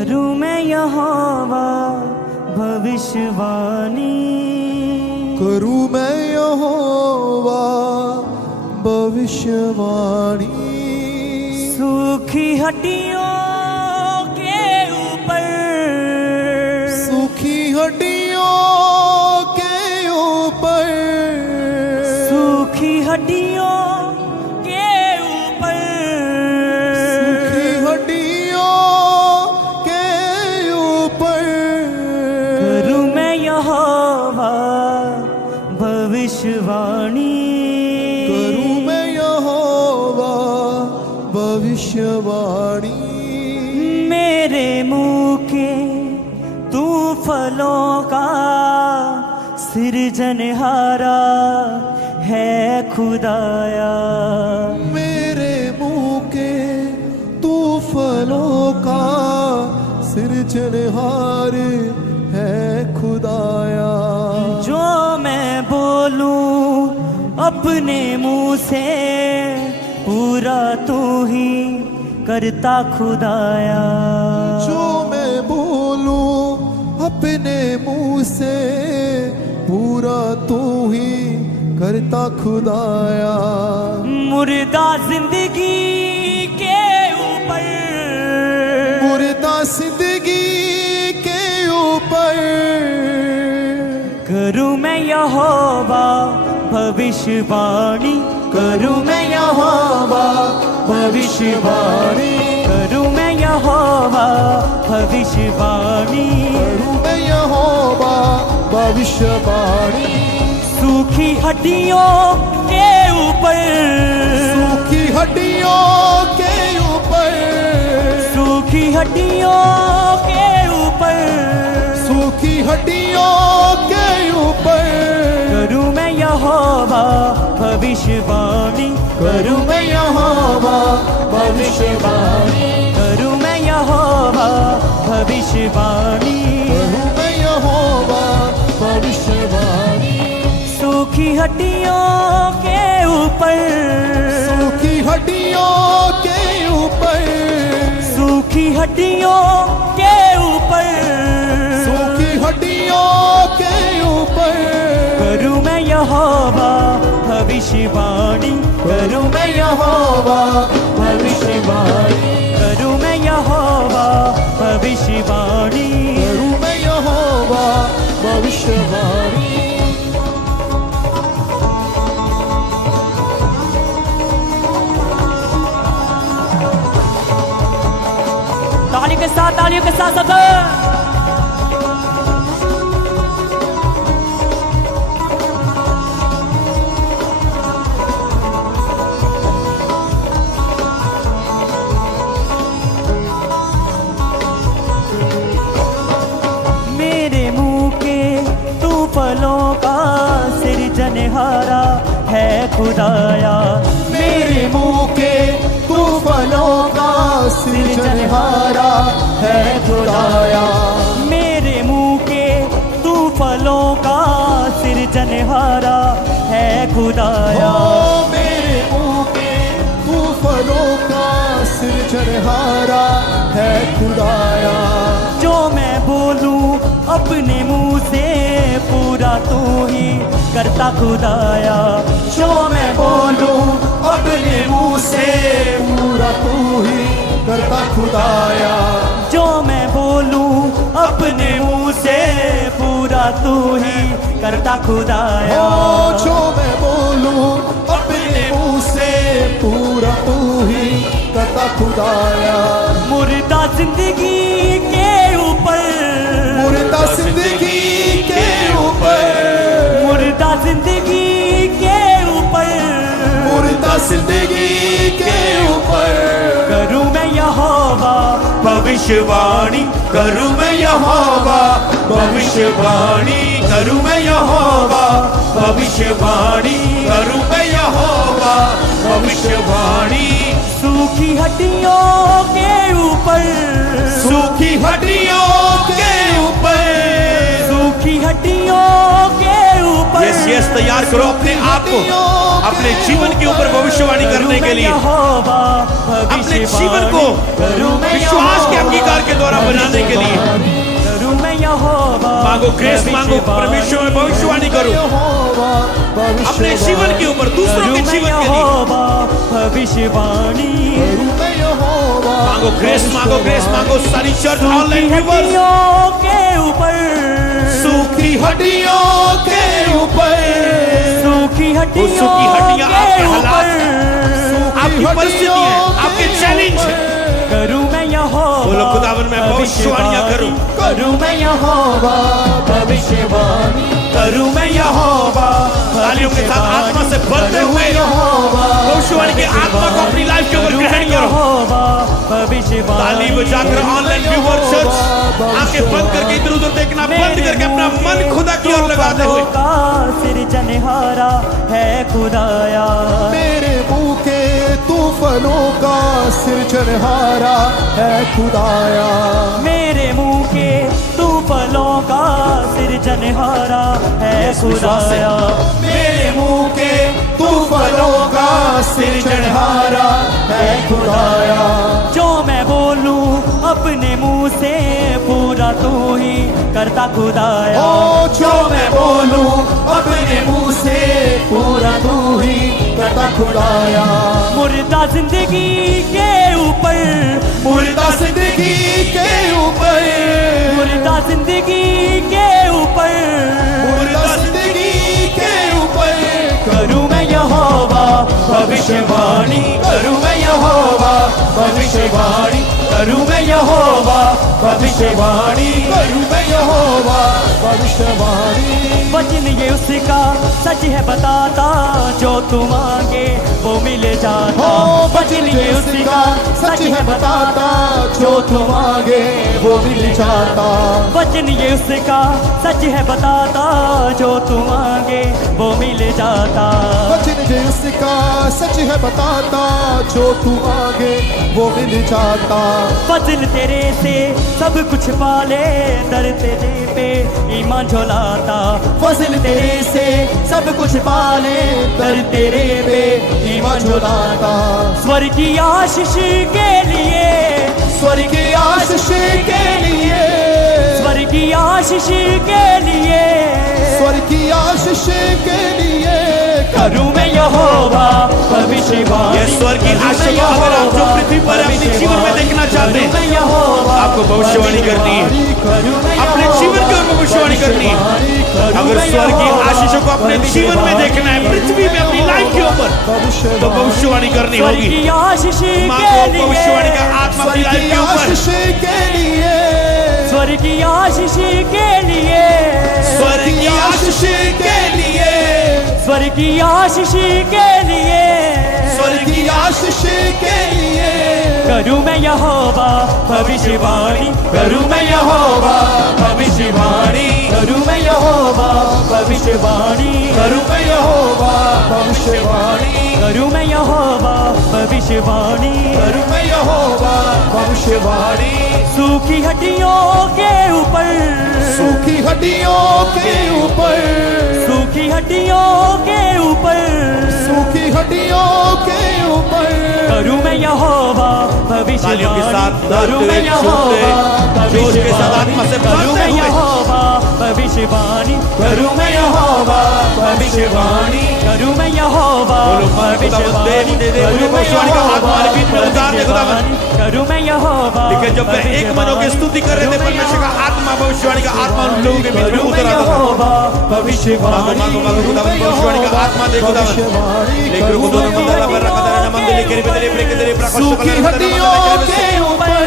करूं मैं यहोवा भविष्यवाणी, करूं मैं यहोवा भविष्यवाणी। सूखी हड्डियों के ऊपर, सूखी हड्डियों के ऊपर, सूखी हड्डियों के ऊपर, सूखी हड्डियों के ऊपर करूं मैं यहोवा भविष्यवाणी, करूं मैं यहोवा भविष्यवाणी। मेरे मुंह के तू फलों का सृजनहारा है खुदाया, मेरे मुंह के तू फलों का सृजनहार है खुदाया। जो मैं बोलूं अपने मुंह से पूरा तू ही करता खुदाया, जो मैं बोलूं अपने मुंह से पूरा तू ही करता खुदाया। मुर्दा जिंदगी के ऊपर, मुर्दा जिंदगी के ऊपर करूं मैं यहोवा भविष्यवाणी, करूं मैं यहोवा भविष्यवाणी, करूं मैं यहोवा भविष्यवाणी, करूं मैं यहोवा भविष्यवाणी। सूखी हड्डियों के ऊपर, सूखी हड्डियों के ऊपर, सूखी हड्डियों के ऊपर, सूखी हड्डियों के ऊपर करूं मैं यहोवा भविष्यवाणी, करूं मैं यहोवा भविष्यवाणी, करूं मैं यहोवा भविष्यवाणी, करूं मैं यहोवा भविष्यवाणी। सूखी हड्डियों के ऊपर, सूखी हड्डियों के ऊपर, सूखी हड्डियों के ऊपर, सूखी हड्डियों के ऊपर करूं मैं यहोवा भविष्यवाणी, करूं मैं यहोवा भविष्यवाणी, करूं मैं यहोवा भविष्यवाणी, करूं मैं यहोवा भविष्यवाणी। तालियों के साथ सब मेरे मुंह के तू फलों का सृजनहारा है खुदाया, मेरे मुंह के तू फलों का सृजनहारा है खुदाया। मेरे मुंह के तू फलों का सृजनहारा है खुदाया, ओ मेरे मुंह के तू फलों का सृजनहारा है खुदाया। जो मैं बोलूं अपने मुंह से पूरा तू ही करता खुदाया, जो मैं बोलूं अपने मुंह से पूरा तू ही करता खुदाया। जो मैं बोलूं अपने मुंह से पूरा तू ही करता खुदाया, ओ जो मैं बोलूं अपने मुंह से पूरा तू ही करता खुदाया। मुर्दा जिंदगी के ऊपर, मुर्दा जिंदगी के ऊपर, मुर्दा जिंदगी के ऊपर, मुर्दा जिंदगी के ऊपर करूं मैं यहोवा भविष्यवाणी, करूं मैं यहोवा भविष्यवाणी, करूं मैं यहोवा भविष्यवाणी, करूं मैं यहोवा भविष्यवाणी। सूखी हड्डियों के ऊपर, सूखी हड्डियों के ऊपर, सूखी हड्डियों के ऊपर ऊपर यस यस तैयार करो अपने आप को अपने जीवन के ऊपर भविष्यवाणी करने के लिए, अपने जीवन को विश्वास के अंगीकार के द्वारा बनाने के लिए मांगो ग्रेस, मांगो परमेश्वर में भविष्यवाणी करो अपने जीवन के ऊपर, दूसरों के जीवन के लिए भविष्यवाणी मांगो ग्रेस, मांगो सारी चर्च ऑनलाइन व्यूअर्स के ऊपर, सूखी हड्डियों के ऊपर, सूखी वो सूखी हड्डियां आपके हालात, आपकी परिस्थितियां, आपके चैलेंज है। करूं मैं यहोवा, बोलो खुदावन मैं भविष्यवाणियां करूं, करूं मैं यहोवा भविष्यवाणी, करूं मैं यहोवा तालियों के साथ आत्मा से भरते हुए भविष्यवाणी की आत्मा को अपनी लाइफ के ऊपर ग्रहण करो। ताली बजाकर ऑनलाइन व्यूअर चर्च आंखें बंद करके इधर उधर देखना बंद करके अपना मन खुदा की ओर लगाते हुए, सृजनहारा है खुदाया, मेरे मुंह के तूफानों का सृजनहारा है खुदाया, मेरे मुंह के तूफानों का सृजनहारा है खुदाया, मेरे मुंह के तूफानों का सृजनहारा है खुदाया। जो मैं बोलूं अपने मुंह से पूरा तू ही करता खुदाया, ओ जो मैं बोलूं अपने मुंह से पूरा तू ही करता खुदाया। मुर्दा जिंदगी के ऊपर, मुर्दा जिंदगी के ऊपर, मुर्दा जिंदगी के ऊपर, मुर्दा जिंदगी के ऊपर करूं मैं यहोवा भविष्यवाणी, करूं मैं यहोवा भविष्यवाणी, करूं मैं यहोवा भविष्यवाणी, करूं मैं यहोवा भविष्यवाणी। वचन ये उसका सच है बताता, जो तू मांगे वो मिल जाता, हो वचन ये उसका सच है बताता, जो तू मांगे वो मिल जाता, वचन ये उसका सच है बताता, जो तू मांगे वो मिल जाता, वचन जो उसका सच है बताता, जो तू मांगे वो मिल जाता। फजल तेरे से सब कुछ पाले, दर तेरे पे ईमान झोलाता, फजल तेरे से सब कुछ पाले, दर तेरे पे ईमान झोलाता, स्वर्ग की आशीष के लिए, स्वर्ग की आशीष के लिए, स्वर्ग की आशीष के लिए, स्वर्ग की आशीष के लिए करूं मैं यहोवा भविष्यवाणी, ये स्वर्ग की आशीष को अगर आप जो पृथ्वी पर अपने जीवन में देखना चाहते हैं, मैं यहोवा आपको भविष्यवाणी करनी है, अपने जीवन की ओर भविष्यवाणी करनी है। अगर स्वर्ग की आशीषों को अपने जीवन में देखना है, पृथ्वी में अपनी लाइफ के ऊपर, तो भविष्यवाणी करनी स्वर्ग होगी। की आशीष माँ के को भविष्यवाणी का लिए, आत्मा अपनी स्वर्ग लाइफ की के ऊपर, आशीष के लिए, स्वर्ग की आशीष के लिए, स्वर्ग की आशीष के लिए, स्वर्ग की आशीष के लिए, स्वर्ग की आशीष के लिए करूं मैं यहोवा भविष्यवाणी, करूं मैं यहोवा भविष्यवाणी, करूं मैं यहोवा भविष्यवाणी, करूं मैं यहोवा भविष्यवाणी, करूं मैं यहोवा भविष्यवाणी, करूं मैं यहोवा भविष्यवाणी। सूखी हड्डियों के ऊपर, सूखी हड्डियों के ऊपर, सूखी हड्डियों के ऊपर, सूखी हड्डियों के ऊपर करूं मैं यहोवा तालियों के साथ भविष्यवाणी, करूं मैं यहोवा जोश के साथ आत्मा से करूं मैं भरते हुए, यहोवा भविष्यवाणी, करूं मैं यहोवा भविष्यवाणी, करूं मैं यहोवा बोलो माँ खुदावंद भविष्यवाणी, दे दे करूं मैं भविष्यवाणी का यहोवा आत्मा बीच में उतार दे खुदावंद। करूं मैं यहोवा लेकिन जब मैं एक मन होकर स्तुति कर रहे थे, परमेश्वर का आत्मा भविष्यवाणी का आत्मा उन लोगों के बीच में उतर आता था। यहोवा भविष्यवाणी, मांगो खुदावंद भविष्यवाणी का आत्मा दे खुदावंद। लेकर खुदावंद मंदला पर रखा था, मंदिर लेकर बदले ब्रेक दे सूखी हड्डियों के ऊपर,